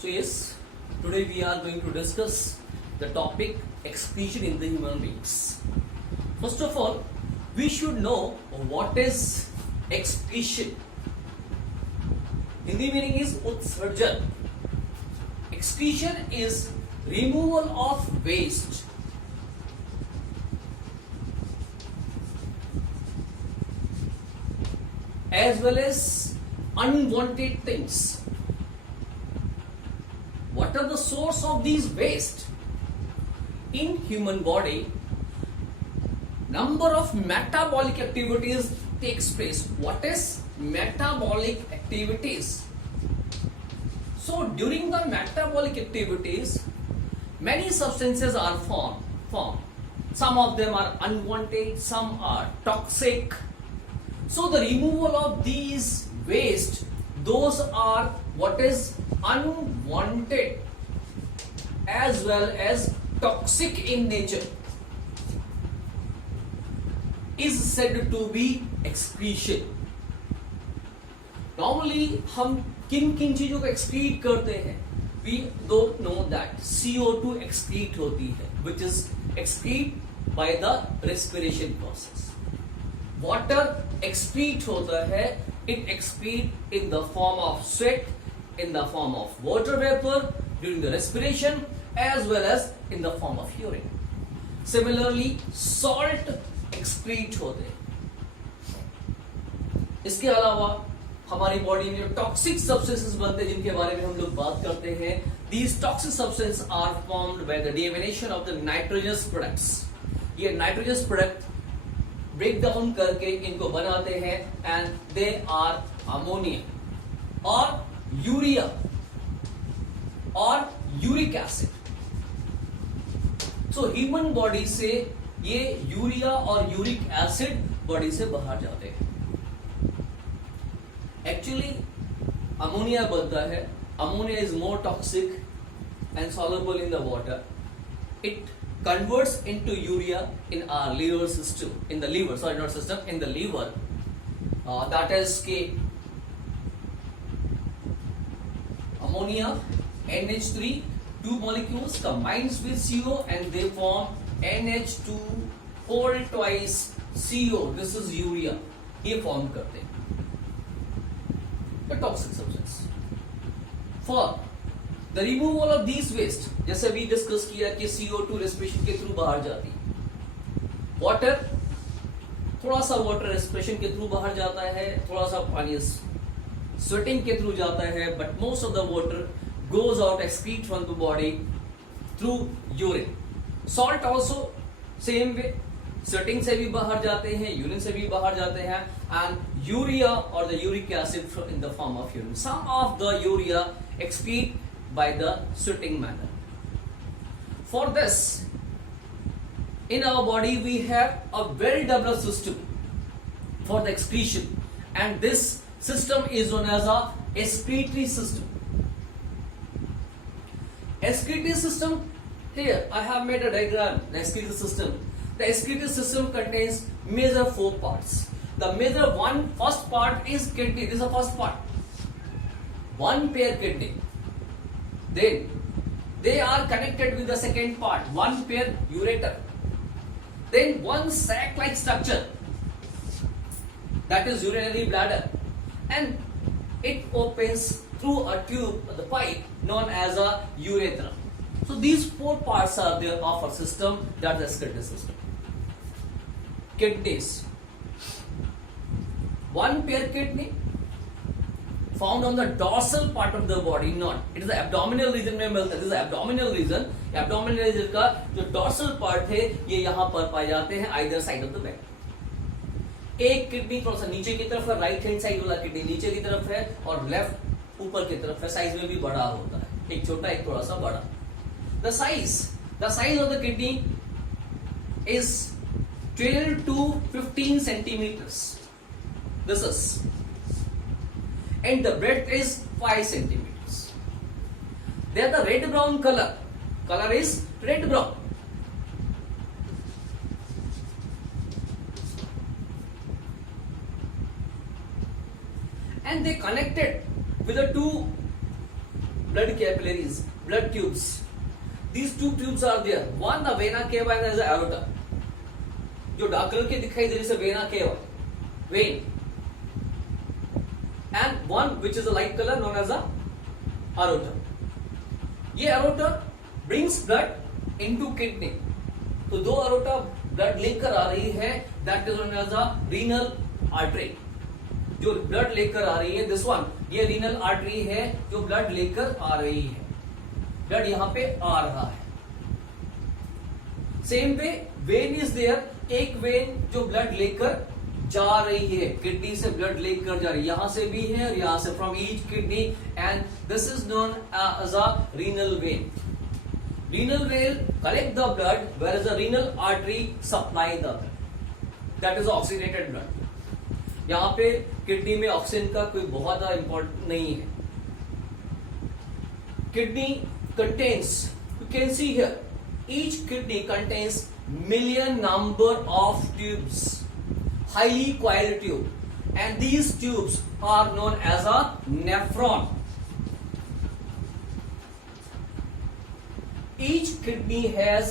So yes, today we are going to discuss the topic excretion in the human beings. First of all, we should know what is excretion. Hindi meaning is utsarjan. Excretion is removal of waste. As well as unwanted things. What are the source of these waste? In human body, number of metabolic activities takes place. What is metabolic activities? So during the metabolic activities, many substances are formed. Some of them are unwanted, some are toxic. So the removal of these waste, those are what is unwanted as well as toxic in nature, is said to be excretion. Normally हम किन किन चीजों को excrete करते हैं? We don't know that CO2 excrete होती है, which is excrete by the respiration process. Water excrete होता है, it excrete in the form of sweat, in the form of water vapor during the respiration, as well as in the form of urine. Similarly, salt excrete होते हैं. इसके अलावा हमारी बॉडी में जो toxic substances बनते हैं जिनके बारे में हम लोग बात करते हैं, these toxic substances are formed by the deamination of the nitrogenous products. ये nitrogenous product ब्रेक डाउन करके इनको बनाते हैं एंड दे आर अमोनिया और यूरिया और uric acid. So human body से ये यूरिया और यूरिक एसिड बॉडी से बाहर जाते हैं. एक्चुअली अमोनिया बनता है. Ammonia is more toxic and soluble in the water. It converts into urea in our liver system, in the liver. That is ammonia, NH3, two molecules combines with CO and they form NH2 whole twice CO. This is urea. ये form करते हैं. The toxic substance. For the removal of these waste, जैसे अभी डिस्कस किया कि CO2 respiration के थ्रू बाहर जाती है. वाटर, थोड़ा सा वाटर रेस्पिरेशन के थ्रू बाहर जाता है, थोड़ा सा पानी स्वेटिंग के थ्रू जाता है, but most of the water goes out excrete from the body through urine. Salt also same way, sweating से भी बाहर जाते हैं, यूरिन से भी बाहर जाते हैं, एंड यूरिया और the uric acid in the form of urine. Some of the urea excrete by the sweating manner. For this, in our body we have a well developed system for the excretion, and this system is known as a excretory system. Excretory system, here I have made a diagram. The excretory system. The excretory system contains major 4 parts. The major first part is kidney. This is the first part. One pair kidney. Then they are connected with the second part, one pair ureter. Then one sac-like structure, that is urinary bladder, and it opens through a tube, the pipe known as a urethra. So these 4 parts are there of a system, that is the excretory system. Kidneys, one pair kidney found on the dorsal part of the body, not it is the abdominal region में मिलता है. This is the abdominal region. Abdominal region का जो dorsal part है ये यहाँ पर पाए जाते हैं either side of the back. एक किडनी थोड़ा सा नीचे की तरफ है, राइट हैंड साइड वाला किडनी नीचे की तरफ है और लेफ्ट ऊपर की तरफ है. साइज में भी बड़ा होता है, एक छोटा एक थोड़ा सा बड़ा. The size of the kidney is 12 to 15 centimeters. This is, and the breadth is 5 centimeters. They are the red brown color. Color is red brown. And they connected with the two blood capillaries, blood tubes. These two tubes are there. One the vena cava and the aorta. जो dark colour के दिखाई दे रही है vena cava, vein, and one which is a light color known as a aorta. ये aorta brings blood into kidney. तो दो aorta blood लेकर आ रही है, that is known as a renal artery. जो ब्लड लेकर आ रही है, दिस वन, ये रीनल आर्टरी है जो ब्लड लेकर आ रही है, ब्लड यहां पे आ रहा है. Same way vein is there, एक वेन जो ब्लड लेकर जा रही है, किडनी से ब्लड लेकर जा रही है, यहां से भी है और यहां से, from each kidney, and this is known as a renal vein. Renal vein collect the blood, where is the renal artery supply the blood, that is oxidated ब्लड. यहां पे किडनी में ऑक्सीजन का कोई बहुत ज्यादा इंपॉर्टेंट नहीं है. Kidney contains, you can see here, each kidney contains million number of tubes, highly coiled tube, and these tubes are known as a nephron. Each kidney has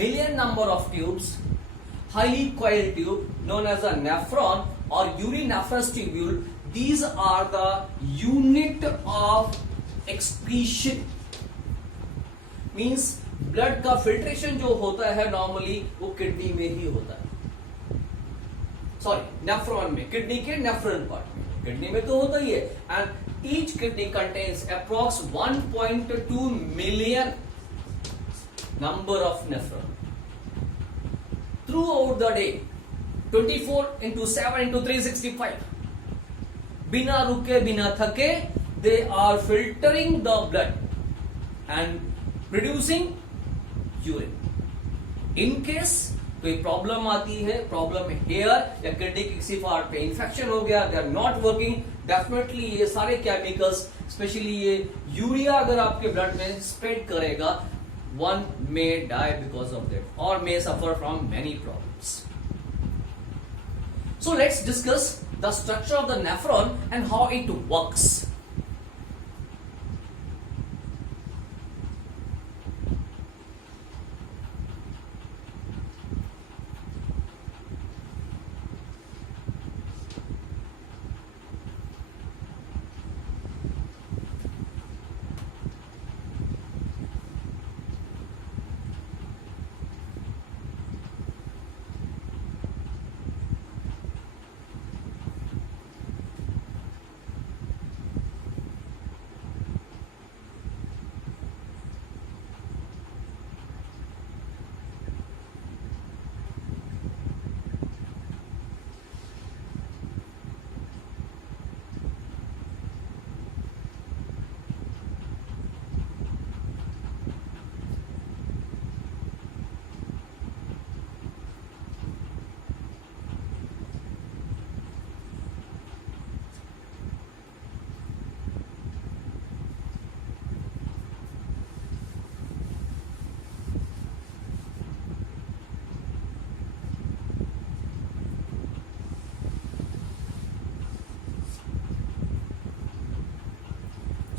million number of tubes, highly coiled tube known as a nephron or urinaphorous tubule. These are the unit of excretion. Means blood का फिल्ट्रेशन जो होता है नॉर्मली वो किडनी में ही होता है, sorry nephron में, किडनी के नेफ्रॉन पार्ट में, किडनी में तो होता ही है. And each kidney contains approx 1.2 million number of nephron. Throughout the day 24/7/365 बिना रुके बिना थके they are filtering the blood and producing urine. In case कोई प्रॉब्लम आती है, प्रॉब्लम हेयर या किडनी के किसी पार्ट पे इंफेक्शन हो गया, they are not working, definitely ये सारे केमिकल्स, स्पेशली ये यूरिया अगर आपके ब्लड में स्प्रेड करेगा, one may die because of that और may suffer from many problems. So let's discuss the structure of the nephron and how it works.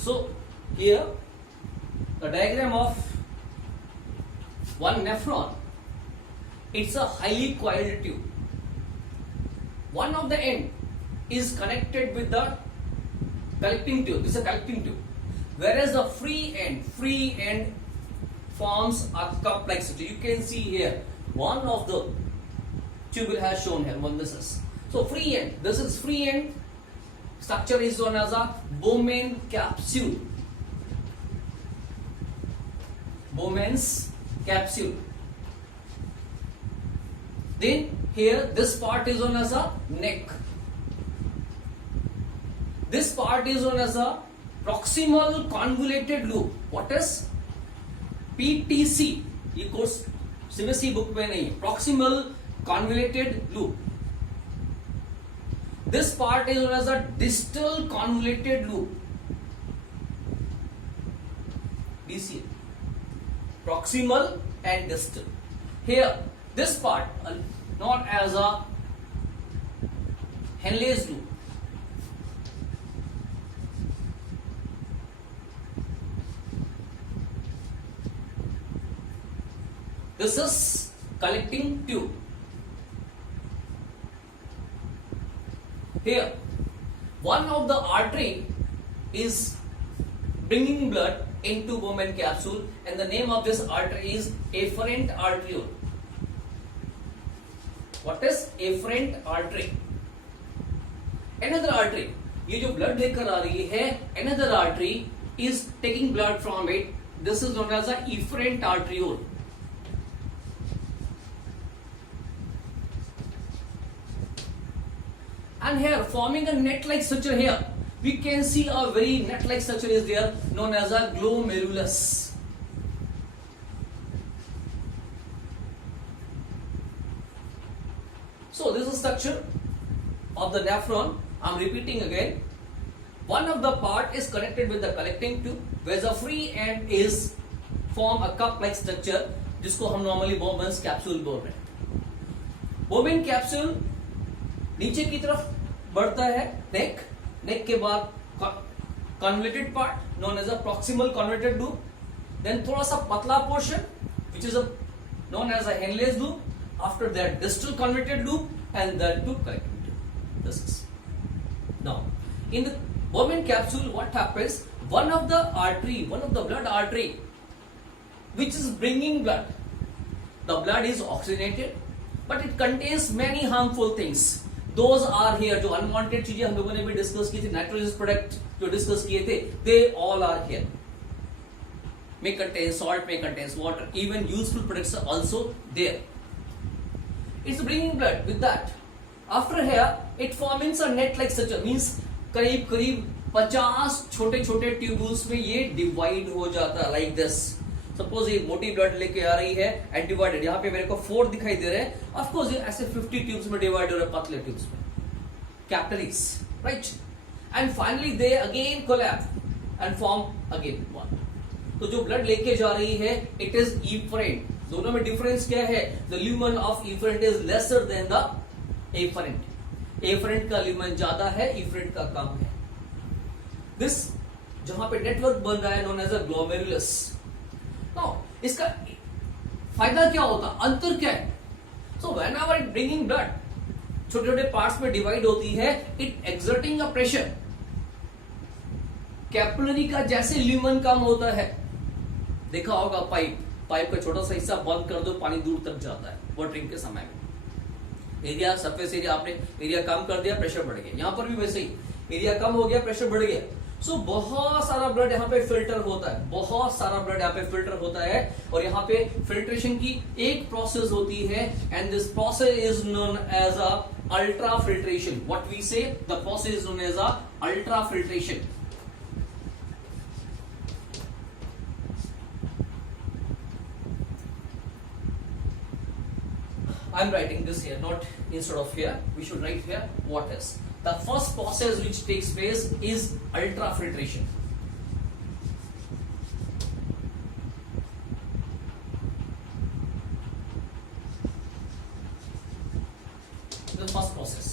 So here the diagram of one nephron, it's a highly coiled tube. One of the end is connected with the collecting tube. This is a collecting tube. Whereas the free end forms a cup-like structure. You can see here one of the tubule has shown here. One this is. So free end. This is free end. Structure is known as a Bowman capsule. Bowman's capsule. Then here this part is known as a neck. This part is known as a proximal convoluted loop. What is PTC? ये course CBSE book में नहीं है. Proximal convoluted loop. This part is known as a distal convoluted loop. DCL. Proximal and distal. Here, this part known as a Henle's loop. This is collecting tube. Here, one of the artery is bringing blood into Bowman capsule, and the name of this artery is afferent arteriole. What is afferent artery? Another artery, ये जो blood लेकर आ रही है, another artery is taking blood from it. This is known as a efferent arteriole. And here, forming a net-like structure here, we can see a very net-like structure is there, known as a glomerulus. So this is structure of the nephron. I'm repeating again. One of the part is connected with the collecting tube, whereas the free end is form a cup-like structure, जिसको हम normally Bowman's capsule बोल रहे हैं. Bowman capsule नीचे की तरफ बढ़ता है, neck के बाद convoluted part known as a proximal convoluted loop, then थोड़ा सा पतला portion which is known as a Henle's loop, after that distal convoluted loop, and then to collecting tube. This is now in the Bowman capsule. What happens? One of the blood artery which is bringing blood, the blood is oxygenated, but it contains many harmful things. Those are here. जो unwanted चीजें हम लोगों ने भी डिस्कस की थी, nitrogenous product जो डिस्कस किए थे, they all are here. May contain salt, may contain water. Even useful products are also there. It's bringing blood with that. After here, it forms a net-like structure. Means करीब 50 छोटे-छोटे ट्यूबुल्स में ये डिवाइड हो जाता है like this. सपोज ये मोटी ब्लड लेके आ रही है एंड डिवाइडेड, यहाँ पे मेरे को 4 दिखाई दे रहे हैं. ऑफ कोर्स ये ऐसे 50 ट्यूब्स में डिवाइड हो रहे हैं, पतले ट्यूब्स में, capillaries, right. And finally they again collapse and form again one. तो जो ब्लड लेके जा रही है, इट इज इफरेंट. दोनों में डिफरेंस क्या है? The lumen of efferent is lesser than the afferent. Afferent का ल्यूमन ज्यादा है, इफरेंट का कम है. दिस जहां पे नेटवर्क बन रहा है नोन एज अ ग्लोमेरुलस. इसका फायदा क्या होता, अंतर क्या है? So when ever it bringing blood, छोटे छोटे पार्ट्स में डिवाइड होती है, it exerting a pressure. Capillary का जैसे ल्यूमन कम होता है, देखा होगा पाइप का छोटा सा हिस्सा बंद कर दो, पानी दूर तक जाता है वाटरिंग के समय में. एरिया, सरफेस एरिया, आपने एरिया कम कर दिया, प्रेशर बढ़ गया. यहां पर भी वैसे ही एरिया कम हो गया, प्रेशर बढ़ गया. सो बहुत सारा ब्लड यहाँ पे फिल्टर होता है, बहुत सारा ब्लड यहाँ पे फिल्टर होता है, और यहाँ पे फिल्ट्रेशन की एक प्रोसेस होती है, and this process is known as a ultra filtration. What we say, the process is known as a ultra filtration. I'm writing this here, not instead of here. We should write here what is. The first process which takes place is ultrafiltration. The first process.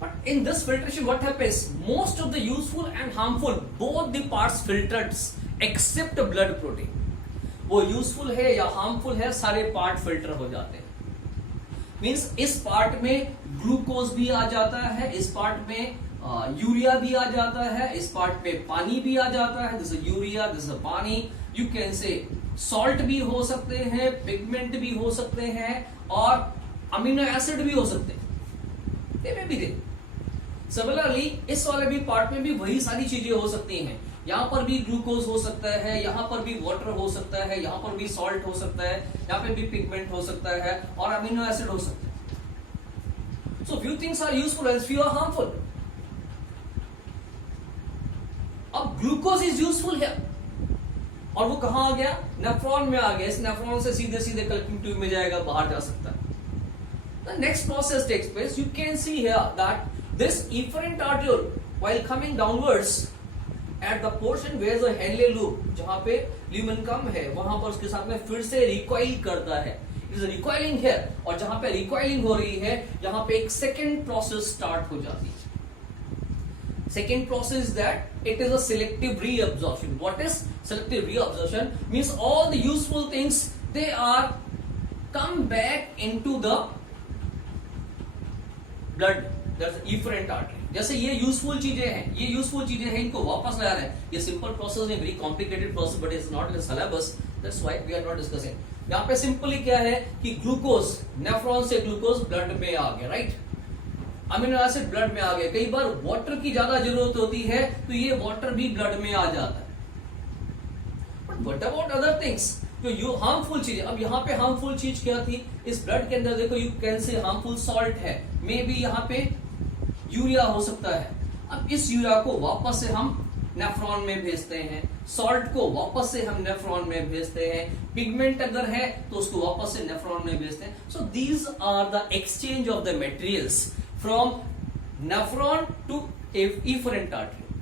But in this filtration, what happens? Most of the useful and harmful, both the parts filtered except blood protein. वो यूजफुल है या हार्मफुल है, सारे part filter हो जाते हैं. मींस इस पार्ट में ग्लूकोज भी आ जाता है, इस पार्ट में यूरिया भी आ जाता है, इस पार्ट में पानी भी आ जाता है. दिस यूरिया, दिस पानी. यू कैन से सॉल्ट भी हो सकते हैं, पिगमेंट भी हो सकते हैं, और अमीनो एसिड भी हो सकते हैं. दे में भी दे. सिमिलरली इस वाले भी पार्ट में भी वही सारी चीजें हो सकती हैं. यहाँ पर भी ग्लूकोज हो सकता है, यहाँ पर भी वाटर हो सकता है, यहाँ पर भी सॉल्ट हो सकता है, यहाँ पे भी पिगमेंट हो सकता है, और अमीनो एसिड हो सकता है. So few things are useful and few are harmful. अब ग्लूकोज इज यूजफुल है, और वो कहां आ गया? नेफ्रॉन में आ गया. इस नेफ्रॉन से सीधे सीधे कलेक्टिंग ट्यूब में जाएगा, बाहर जा सकता है. The next process takes place. You can see here that this efferent arteriole, while coming downwards, at the portion where the Henle loop, जहां पे ल्यूमन कम है, वहां पर उसके साथ में फिर से रिकॉइल करता है. इट इज रिकॉइलिंग हियर, और जहां पे रिकॉइलिंग हो रही है, यहां पे एक सेकेंड प्रोसेस स्टार्ट हो जाती है. Second process is that it is a selective reabsorption. What is selective reabsorption? Means all the useful things, they are come back into the blood, that's efferent artery. जैसे ये यूजफुल चीजें हैं, ये यूजफुल चीजें हैं, इनको वापस ला रहे हैं. ये सिंपल प्रोसेस है, very complicated process, but it's not in syllabus, that's why we are not discussing. यहाँ पे सिंपली क्या है कि ग्लूकोज, नेफ्रॉन से ग्लूकोज ब्लड में आ गया, राइट. अमीनो एसिड ब्लड में आ गया. कई बार वाटर की ज्यादा जरूरत होती है तो ये वाटर भी ब्लड में आ जाता है. But what about other things, जो हार्मफुल चीज. अब यहाँ पे हार्मफुल चीज क्या थी इस ब्लड के अंदर? देखो, you can say harmful salt है, मे बी यहाँ पे यूरिया हो सकता है. अब इस यूरिया को वापस से हम नेफ्रॉन में भेजते हैं, सॉल्ट को वापस से हम नेफ्रॉन में भेजते हैं, पिगमेंट अगर है तो उसको वापस से नेफ्रॉन में भेजते हैं. So these are the exchange of the materials from nephron to efferent artery,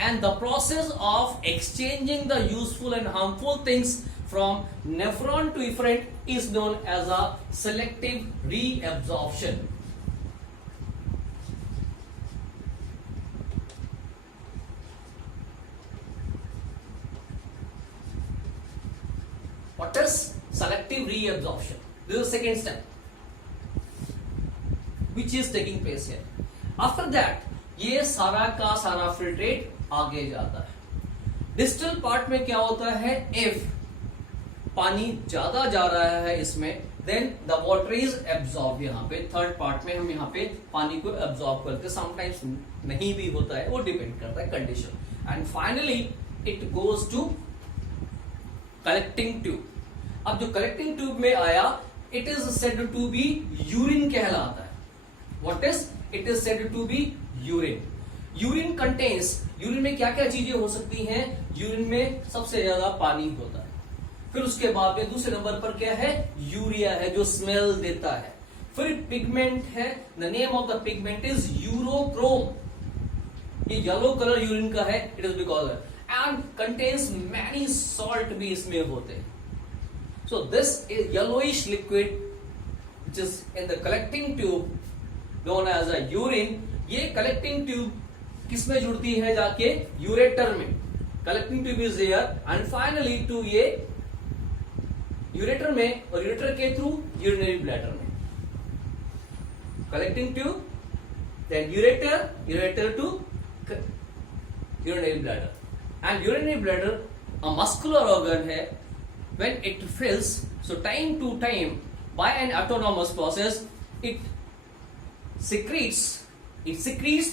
and the process of exchanging the useful and harmful things from nephron to efferent is known as a selective reabsorption. What is selective reabsorption? This is the second step which is taking place here. After that, ये सारा का सारा फिल्ट्रेट आगे जाता है. Distal part में क्या होता है? इफ पानी ज्यादा जा रहा है इसमें, then the water is absorb. यहाँ पे थर्ड पार्ट में हम यहाँ पे पानी को एब्जॉर्ब करते हैं. समटाइम्स नहीं भी होता है, वो डिपेंड करता है condition. And finally it goes to collecting tube. अब जो कलेक्टिंग ट्यूब में आया, it is said to be urine कहलाता है. What is? It is said to be urine. Urine contains, urine में क्या क्या चीजें हो सकती हैं? यूरिन में सबसे ज्यादा पानी होता है. फिर उसके बाद में दूसरे नंबर पर क्या है? यूरिया है जो स्मेल देता है. फिर पिगमेंट है. The name of the pigment is urochrome. ये येलो कलर यूरिन का है. It is because and contains many salt भी इसमें होते हैं. So this is yellowish liquid which is in the collecting tube known as a urine. ये collecting tube किसमें जुड़ती है? जाके यूरेटर में. Collecting tube is there and finally to ये यूरेटर में, और यूरेटर के थ्रू यूरिनरी ब्लैडर में. Collecting tube, then ureter, ureter to urinary bladder. And urinary bladder a muscular organ है. When it fills, so time to time by an autonomous process, it secretes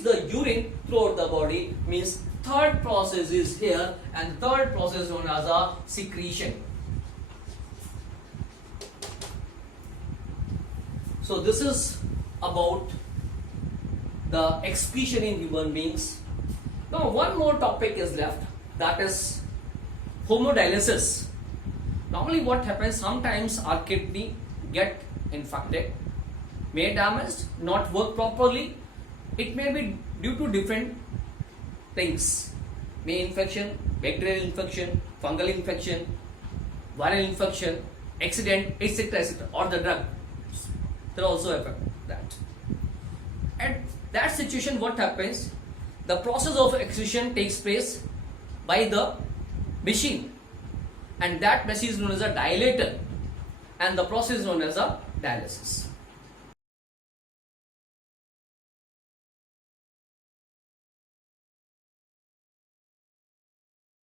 the urine throughout the body. Means third process is here, and third process is known as a secretion. So this is about the excretion in human beings. Now one more topic is left, that is hemodialysis. Normally what happens, sometimes our kidney get infected, may damaged, not work properly. It may be due to different things. May infection, bacterial infection, fungal infection, viral infection, accident, etc., etc., or the drug. They also affect that. At that situation, what happens? The process of excretion takes place by the machine, and that machine is known as a dilator. And the process is known as a dialysis.